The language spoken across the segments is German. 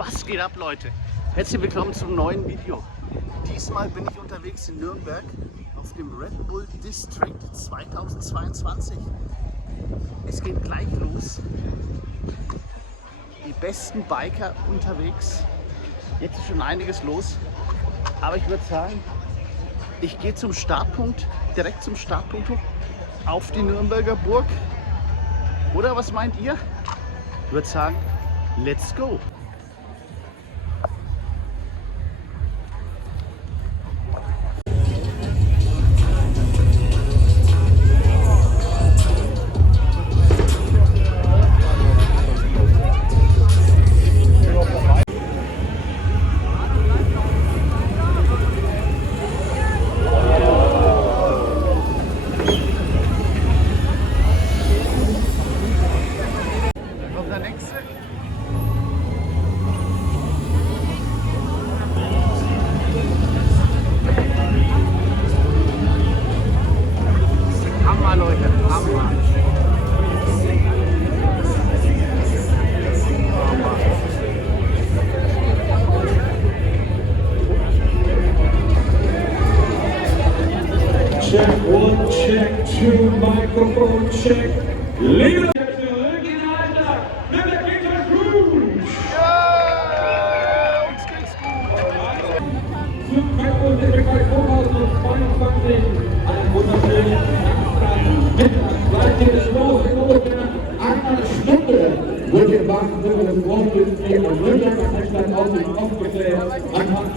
Was geht ab, Leute? Herzlich willkommen zum neuen Video. Diesmal bin ich unterwegs in Nürnberg auf dem Red Bull District 2022. Es geht gleich los. Die besten Biker unterwegs. Jetzt ist schon einiges los. Aber ich würde sagen, ich gehe zum Startpunkt, direkt zum Startpunkt hoch, auf die Nürnberger Burg. Oder was meint ihr? Ich würde sagen, let's go! Check, one, check, two, microphone check. Liebe zurück in den Alltag mit der Kindercruise. Ja, uns geht's gut. Zum Mittwoch 2022, einen wunderschönen Mittag. Gleich geht es los in ungefähr einer Stunde. Wird hier warten, wird das Wochenende und wird dann auf den Kopf geklärt. Anfragen,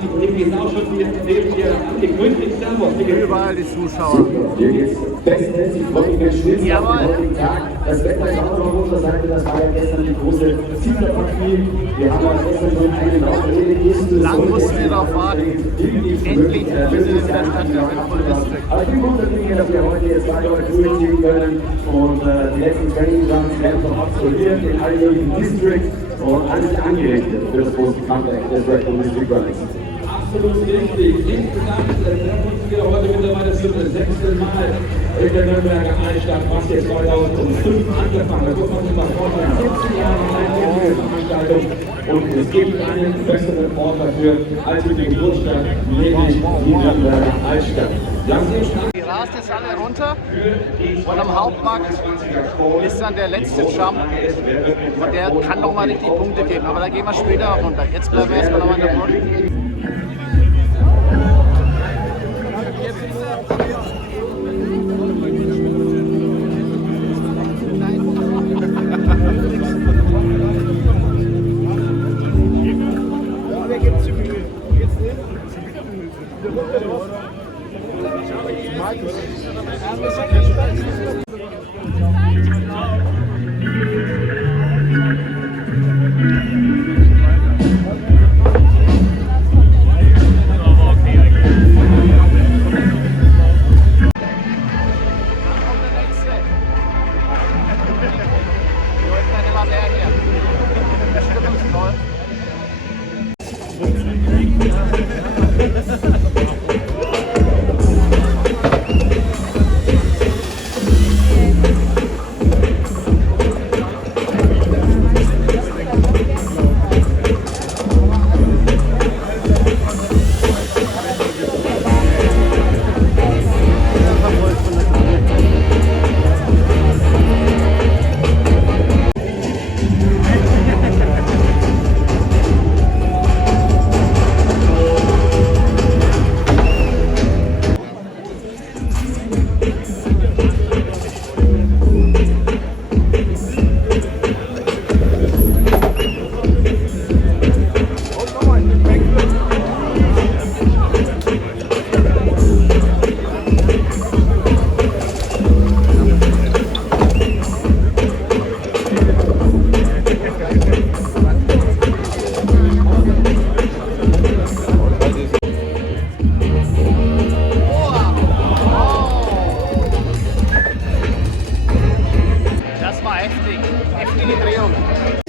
die Kollegen ist auch schon hier neben dir. Die gründlich Servus. Überall die Zuschauer. Hier geht's bestens. Ich freue mich ganz schön auf den heutigen Tag. Das Wetter ist auch noch auf unserer Seite. Das war ja gestern die große Zielerpartie. Wir haben ja gestern schon einen Aufregenden. Lang mussten wir darauf warten. Endlich wieder in der Stadt der Red Bull District. Aber ich bin guter Dinge, dass wir heute jetzt weiter durchziehen können. Und die letzten Training werden noch absolviert in all möglichen Districts. Und alles angerichtet für das große Comeback des Red Bull District Runnings. Absolut richtig. Insgesamt treffen wir heute mittlerweile zum 6. Mal in der Nürnberger Altstadt, was jetzt 2005 angefangen hat. Das muss man mal vorstellen. 17 Jahre lang Veranstaltung. Und es gibt einen besseren Ort dafür als mit der Geburtsstadt, nämlich die Nürnberger Altstadt. Die rast jetzt alle runter und am Hauptmarkt ist dann der letzte Jump und der kann nochmal richtig Punkte geben, aber da gehen wir später auch runter. Jetzt bleiben wir erstmal nochmal in der Burg.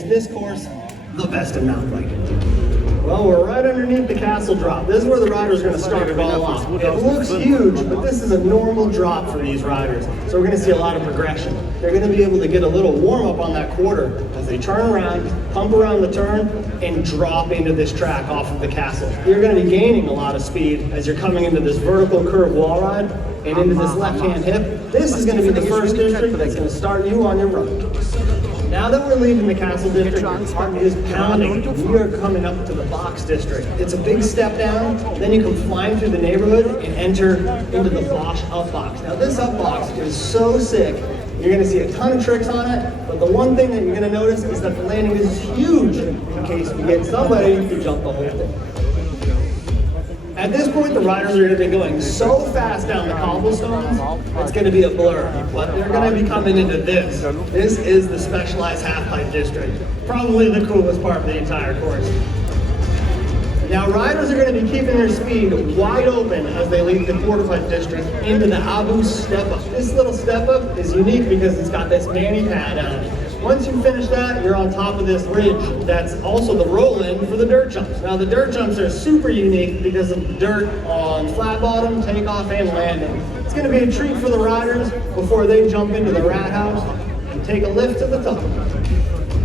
This course, the best of mountain biking. Well, we're right underneath the castle drop. This is where the riders are going to start it all off. It looks huge, but this is a normal drop for these riders. So we're going to see a lot of progression. They're going to be able to get a little warm up on that quarter as they turn around, pump around the turn, and drop into this track off of the castle. You're going to be gaining a lot of speed as you're coming into this vertical curve wall ride and into this left-hand hip. This is going to be the first district that's going to start you on your run. Now that we're leaving the Castle District, your heart is pounding. We are coming up to the Box District. It's a big step down, then you can climb through the neighborhood and enter into the Bosch Up Box. Now this Up Box is so sick. You're going to see a ton of tricks on it, but the one thing that you're going to notice is that the landing is huge in case we get somebody to jump the whole thing. At this point, the riders are going to be going so fast down the cobblestones, it's going to be a blur. But they're going to be coming into this. This is the specialized half-pipe district. Probably the coolest part of the entire course. Now, riders are going to be keeping their speed wide open as they leave the quarter-pipe district into the Abu step-up. This little step-up is unique because it's got this mani pad on it. Once you finish that, you're on top of this ridge. That's also the roll-in for the dirt jumps. Now the dirt jumps are super unique because of dirt on flat bottom, takeoff, and landing. It's going to be a treat for the riders before they jump into the rat house and take a lift to the top.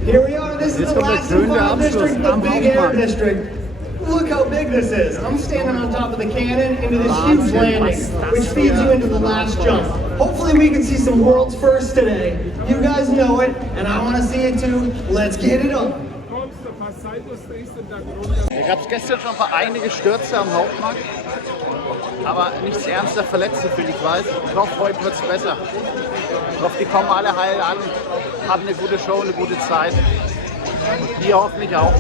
Here we are. This is the last and final district, the Big Air District. Look how big this is. I'm standing on top of the cannon into this huge landing, which feeds you into the last jump. Hopefully we can see some world's first today. You guys know it, and I want to see it too. Let's get it on. Da gab es gestern schon einige Stürze am Hauptmarkt, aber nichts ernster Verletzte, viel ich weiß. Ich hoffe, heute wird es besser. Ich hoffe, die kommen alle heil an, haben eine gute Show, eine gute Zeit. Ihr hoffentlich auch.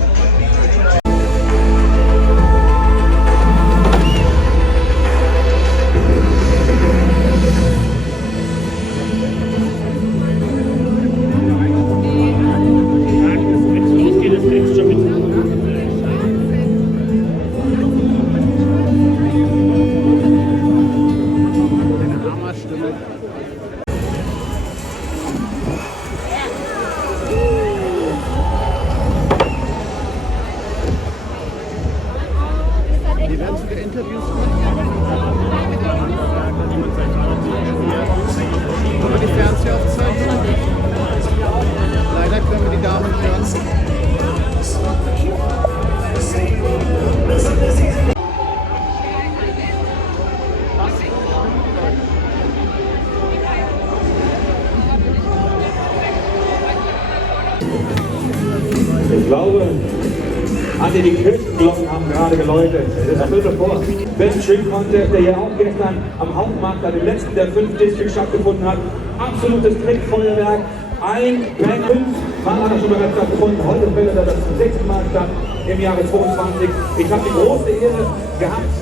Ich glaube, die Kirchenglocken haben gerade geläutet. Es ist Viertel vor. Best Street Contest, der hier auch gestern am Hauptmarkt, an dem letzten der 5 Districts stattgefunden hat. Absolutes Trickfeuerwerk. Ein Bang, 5 Mal hat er schon bereits stattgefunden. Heute findet er das zum 6. Mal statt im Jahre 22. Ich habe die große Ehre gehabt,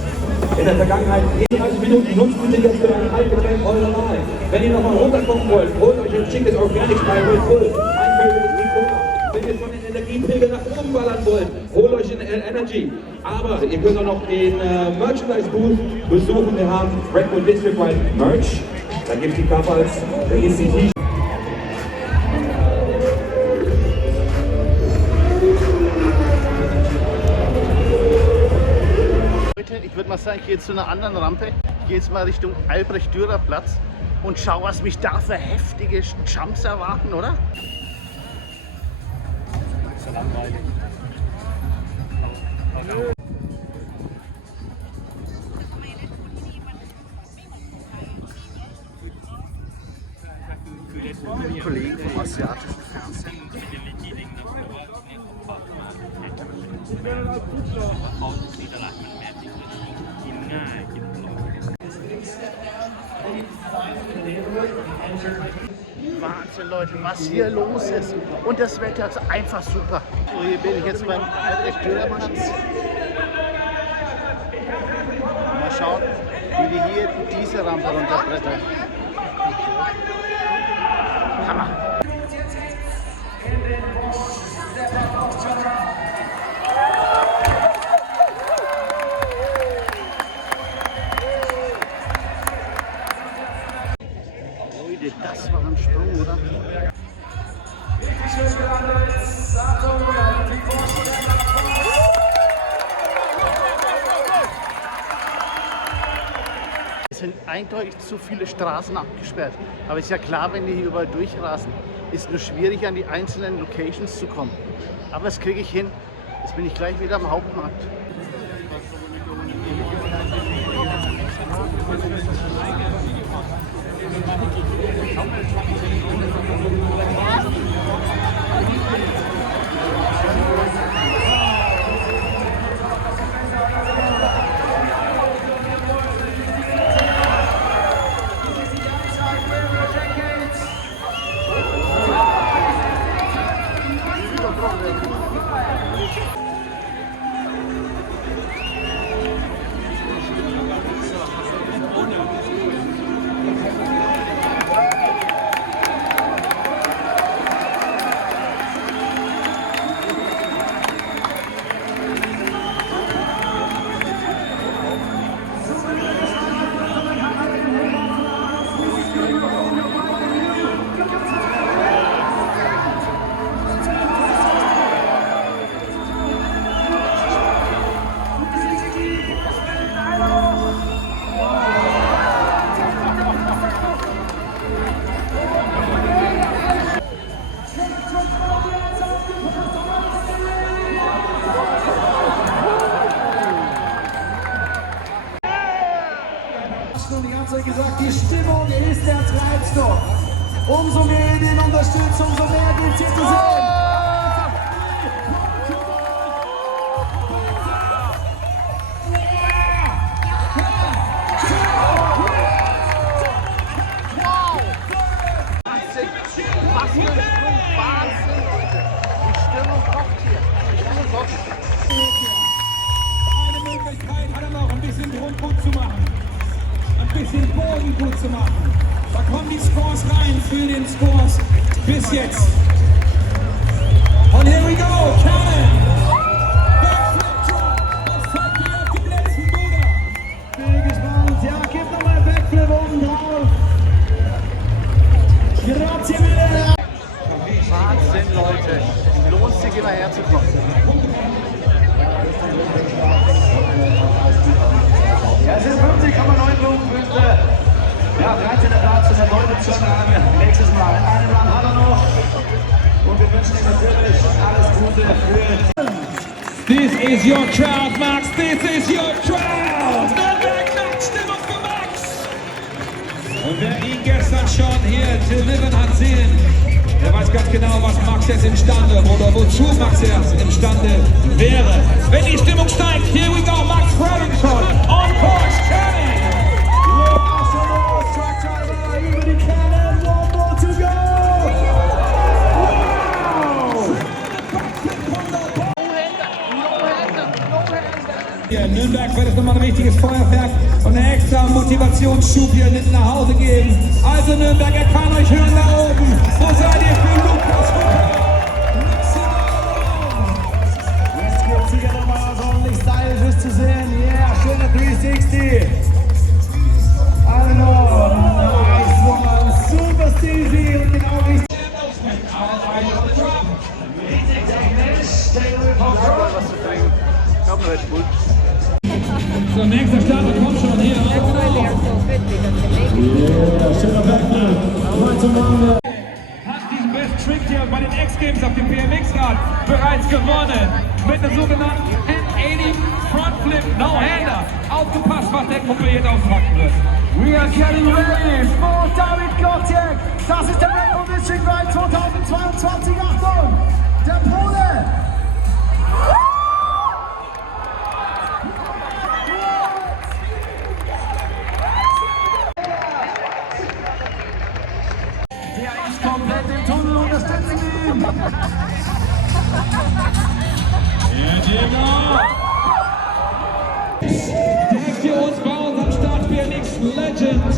in der Vergangenheit 30 Minuten nutzen Sie jetzt für ein Kaltgetränk eurer Wahl. Wenn ihr nochmal runterkommen wollt, holt euch ein schickes Organic bei Red Bull. Wenn ihr schon den Energiepegel nach oben ballern wollt, holt euch in Energy. Aber ihr könnt auch noch den Merchandise Booth besuchen. Wir haben Red Bull District Wide Merch. Da gibt es die Covers, da gibt es die T-Shirts. Ich würde mal sagen, ich gehe jetzt zu einer anderen Rampe. Ich gehe jetzt mal Richtung Albrecht-Dürer-Platz und schau, was mich da für heftige Jumps erwarten, oder? So langweilig. Kollegen vom asiatischen Fernsehen. Wahnsinn, Leute, was hier los ist. Und das Wetter ist einfach super. So, hier bin ich jetzt beim Albrecht-Dürer-Platz. Mal schauen, wie wir hier diese Rampe runterbrettern. Hammer. Leute, das war ein Sprung, oder? Es sind eindeutig zu viele Straßen abgesperrt. Aber ist ja klar, wenn die hier überall durchrasen, ist nur schwierig, an die einzelnen Locations zu kommen. Aber das kriege ich hin. Jetzt bin ich gleich wieder am Hauptmarkt. Und ich habe euch gesagt, die Stimmung ist der Treibstoff. Umso mehr ihr den unterstützt, umso mehr gibt es hier zu sehen. Was für ein Sprung, Wahnsinn, Leute. Die Stimmung kocht hier. Die Stimmung kocht. Eine Möglichkeit hat er noch, ein bisschen Grund gut zu machen. Ein bisschen Boden gut zu machen. Da kommen die Scores rein für den Scores bis jetzt. Und here we go, Cannon! Bin gespannt, ja, gib nochmal Backflip oben drauf. Grazie mille! Wahnsinn, Leute. Lohnt sich immer herzukommen. Ja, es sind 50,9 Punkte. Ja, 13. Platz in der Deutschlandlage. Nächstes Mal einen Run hat er noch. Und wir wünschen ihm natürlich alles Gute für... This is your crowd, Max. This is your crowd. Nürnberg macht Stimmung für Max. Und wer ihn gestern schon hier delivern hat sehen, der weiß ganz genau, was Max jetzt imstande oder wozu Max erst imstande wäre. Wenn die Stimmung steigt, here we go, Max Fränkischen, on course, Cannon. Über die Cannon, one more to go. Hier in Nürnberg wird es nochmal ein richtiges Feuerwerk und einen extra Motivationsschub hier hinten nach Hause geben. Also Nürnberg, er kann euch hören da oben. Wo seid ihr für Lukas? Jetzt gibt es hier nochmal was ordentlich Stylisches zu sehen. Yeah, schöne 360. Hallo, nice one. Super steezy und genau richtig. Was zu trinken. Ich glaube, nur Red Bull. So, nächster Starter kommt schon hier. Yeah, schöner Backflip. Hat diesen Best Trick hier bei den X-Games auf dem BMX-Rad bereits gewonnen. Mit einem sogenannten 1080 Frontflip No-Hander. Aufgepasst, was der Kumpel jetzt auspacken wird. We are getting ready for David Gottjek. Das ist der Red Bull District Ride 2022. Achtung, der Pole. Komplett im Tunnel unterstützen ihn! Ja, Diego! Direkt hier uns bei uns am Start BMX Legend!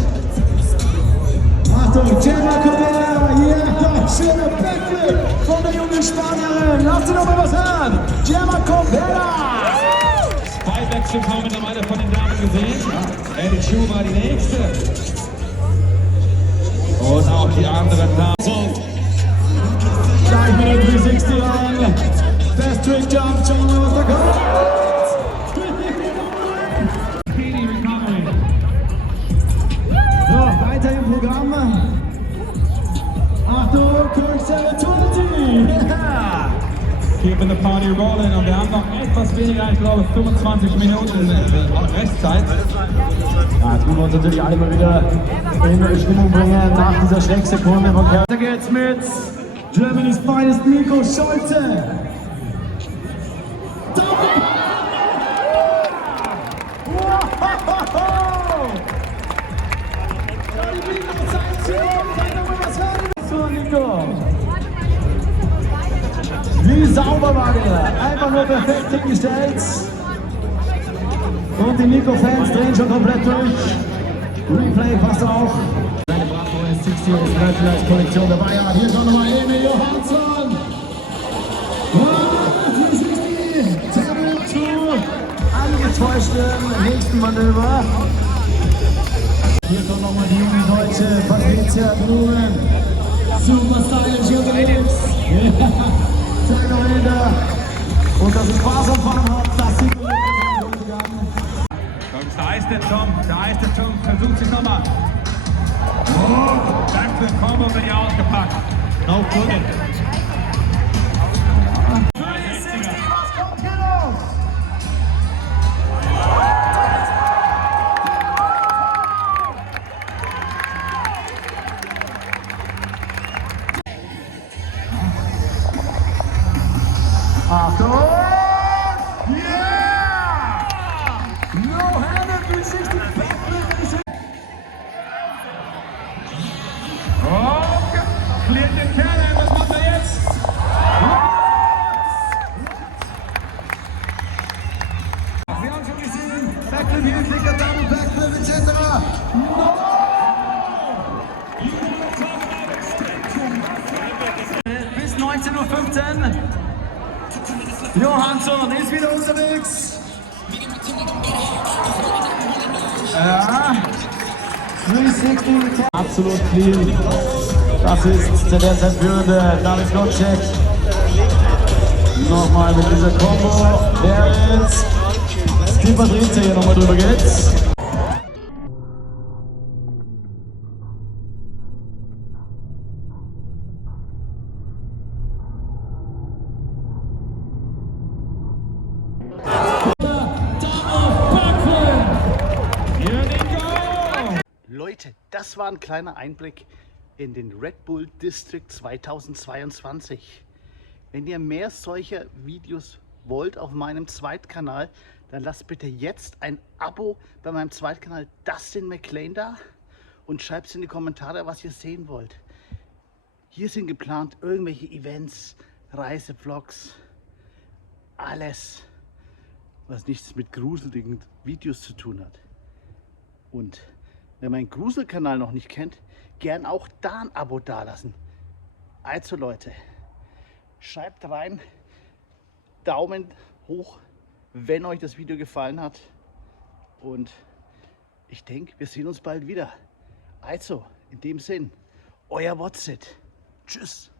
Achtung, Gemma Cobera! Ja, yeah, schöner Backflip von der jungen Spanierin! Lasst ihr noch mal was hören! Gemma Cobera! Zwei Wechsel haben wir mittlerweile von den Damen gesehen. Eddie Chu war die nächste. Und auch die anderen Damen. Gleich mit der 360 an. Best Trick Jump, schauen wir mal, was da kommt. Speedy Recovery. Keeping the Party rolling und wir haben noch etwas weniger, ich glaube 25 Minuten Restzeit. Ja, jetzt müssen wir uns natürlich alle mal wieder in Stimmung bringen nach dieser Schrecksekunde von Kerl. Weiter geht's mit Germany's finest Nico Scholze. Nico! Wie sauber war der? Einfach nur perfekt hingestellt. Und die Nico-Fans drehen schon komplett durch. Replay passt auch. Seine Bratwurst 60 ist Merchandise-Kollektion dabei. Ja, hier kommt nochmal Emil Johansson. 360, Tablet zu angetäuschten nächsten Manöver. Hier kommt nochmal die junge Deutsche Patricia Truben. Super stylisch unterwegs. Ja. Kaiserwetter. Und dass es Spaß am Fahren hat, das sieht man nicht an. Der erste Tom versucht sich nochmal. Oh, danke, Combo wird ja ausgepackt. No good. Was kommt hier los? Achtung! Yeah! No-handed 360 backflip. Okay, klärt den Kerl ein, was macht er jetzt? Wir haben schon gesehen, Backflip hier, Klicker, Double Backflip etc. No! Bis 19:15 Uhr. Johansson ist wieder unterwegs. Ja. 360. Absolut clean. Das ist der derzeit führende David Gottschalk. Nochmal mit dieser Combo. Der ist. Skipper dreht sich hier nochmal drüber geht's. Leute, das war ein kleiner Einblick in den Red Bull District 2022. Wenn ihr mehr solcher Videos wollt auf meinem Zweitkanal, dann lasst bitte jetzt ein Abo bei meinem Zweitkanal Dustin McLean da und schreibt in die Kommentare, was ihr sehen wollt. Hier sind geplant irgendwelche Events, Reisevlogs, alles, was nichts mit gruseligen Videos zu tun hat. Und wer meinen Gruselkanal noch nicht kennt, gern auch da ein Abo dalassen. Also Leute, schreibt rein, Daumen hoch, wenn euch das Video gefallen hat. Und ich denke, wir sehen uns bald wieder. Also, in dem Sinn, euer WOTSIT. Tschüss.